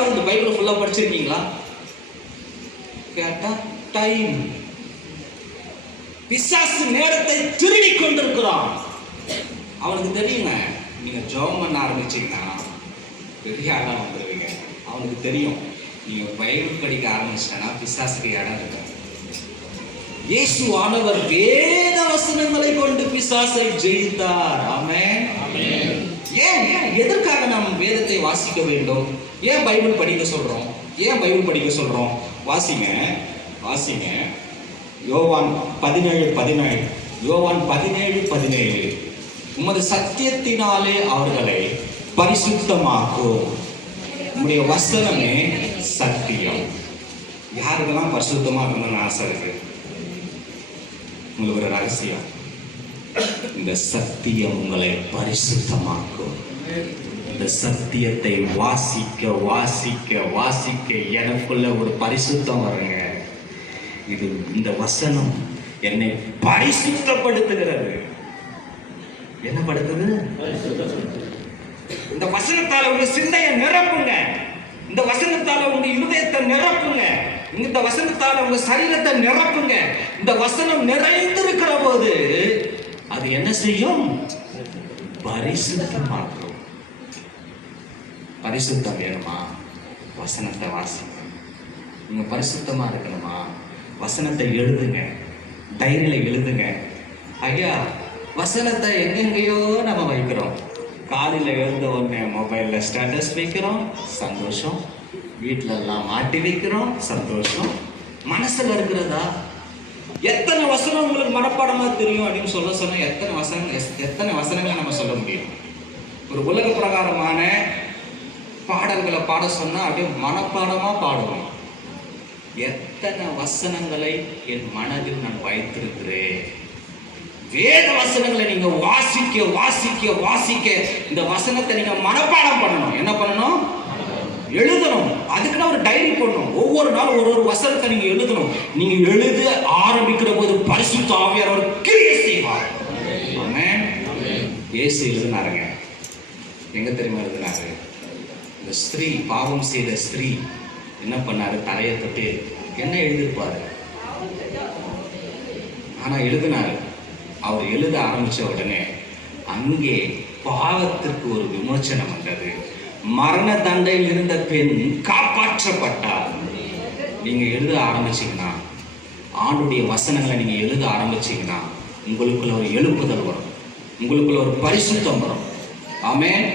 என்னைக்காவது இந்த பைபிள் ஃபுல்லா படிச்சிருக்கீங்களா? கேட்டா டைம். பிசாசு நேரத்தை திருடி கொண்டிருக்கிறான். அவனுக்கு தெரியுங்க, நீங்க ஜெபம் பண்ண ஆரம்பிச்சீங்கன்னா பெரிய ஆளா வந்துடுவீங்க. அவனுக்கு தெரியும், நீங்க பைபிள் படிக்க ஆரம்பிச்சிட்டா பிசாசுக்கு இடம் இருக்கு. இயேசு ஆண்டவர் வேத வசனங்களை கொண்டு பிசாசை ஜெயித்தார். ஆமென். ஏன் எதற்காக நாம் வேதத்தை வாசிக்க வேண்டும்? ஏன் பைபிள் படிக்க சொல்றோம்? ஏன் பைபிள் படிக்க சொல்றோம்? வாசிங்க யோவான் 17:17. யோவான் 17:17. உமது சத்தியத்தினாலே அவர்களை பரிசுத்தமாக்கும், உம்முடைய வசனமே சத்தியம். யாருக்கெல்லாம் பரிசுத்தமா இருக்கணும்னு ஆசை இருக்கு? உங்களுக்கு ஒரு ரகசியம், இந்த சத்தியம் உங்களை பரிசுத்தமாக்கும். இந்த சத்தியத்தை வாசிக்க வாசிக்க வாசிக்க எனக்குள்ள ஒரு பரிசுத்தம் வருங்க. இது இந்த வசனம் என்னை பரிசுத்தப்படுத்துகிறது. என்ன படுத்துது? இந்த வசனத்தால உங்க சிந்தையை நிரப்புங்க. இந்த வசனத்தால உங்க இருதயத்தை நிரப்புங்க. இந்த வசனத்தால உங்க சரீரத்தை நிரப்புங்க. இந்த வசனம் நிறைந்திருக்கிற போது அது என்ன செய்யும்? பரிசுத்தமாக்கும். பரிசுத்தம் வேணுமா? வசனத்தை வாசிங்க. நீங்க பரிசுத்தமா இருக்கணுமா? வசனத்தை எழுதுங்க, டைரியில எழுதுங்க. ஐயா, வசனத்தை எங்கெங்கயோ நம்ம வைக்கிறோம். காலையில் எழுந்த உடனே மொபைல்ல ஸ்டேட்டஸ் வைக்கிறோம், சந்தோஷம். வீட்டில எல்லாம் மாட்டி வைக்கிறோம், சந்தோஷம். மனசுல இருக்கிறதா? எத்தனை வசனம் உங்களுக்கு மனப்பாடமா தெரியும் அப்படின்னு சொன்னா எத்தனை வசனங்களை நம்ம சொல்ல முடியும்? ஒரு உலக பிரகாரமான பாடல்களை பாட சொன்னா அப்படியே மனப்பாடமா பாடுவோம். எத்தனை வசனங்களை என் மனதில் நான் வைத்திருக்கிறேன். வேத வசனங்களை நீங்க வாசிக்க வாசிக்க வாசிக்க இந்த வசனத்தை நீங்க மனப்பாடம் பண்ணணும். என்ன பண்ணணும்? எழுதணும். அதுக்குன்னு ஒரு டைரி பண்ணணும். ஒவ்வொரு நாளும் ஒரு வசனத்தை நீங்க எழுதணும். நீங்க எழுத ஆரம்பிக்கிற போது பரிசுத்த ஆவியானவர் கிரியை செய்வார். ஆமென். இயேசு எழுதினாருங்க. எங்க தெரியுமா எழுதினாரு? இந்த ஸ்திரீ, பாவம் செய்த ஸ்திரீ என்ன பண்ணாரு? தலையை தொட்டு என்ன எழுதியிருப்பாரு? ஆனா எழுதினாரு. அவர் எழுத ஆரம்பிச்ச உடனே அங்கே பாவத்திற்கு ஒரு விமோச்சனம் வந்தது. மரண தண்டையில் இருந்த பெண் காப்பாற்றப்பட்டார். நீங்க எழுத ஆரம்பிச்சீங்கன்னா, ஆண்டுடைய வசனங்களை நீங்க எழுத ஆரம்பிச்சீங்கன்னா உங்களுக்குள்ள ஒரு எழுப்புதல் வரும், உங்களுக்குள்ள ஒரு பரிசுத்தம் வரும். ஆமென்.